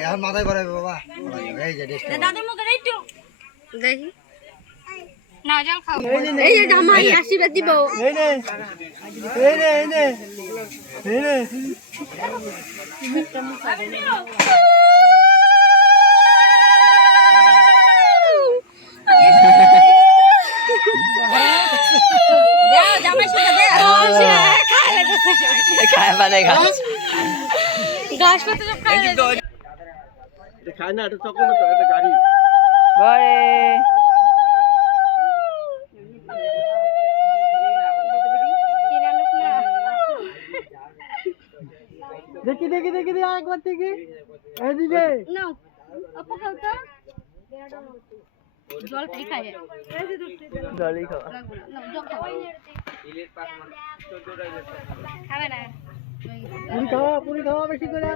এখন মাথায় করে বাবা এই যে দাদুর মুখে একটু দেখি না জল খাও এই যে জামাই আশীর্বাদ দিব এই নে এই নে এই নে এই নে দাও জামাই শুনে দে খায় মানে ঘাস গাছ পাতা সব খায় এটা খায় না এটা চকলেট তো এটা গাড়ি বারে দেখি দেখি দেখি আরেকবার দেখি এদিকে নাও আপু খাও তো জল খাই খায় জলই খাওয়া না জল খাও খাবে না পুরি খাওয়া বেশি করে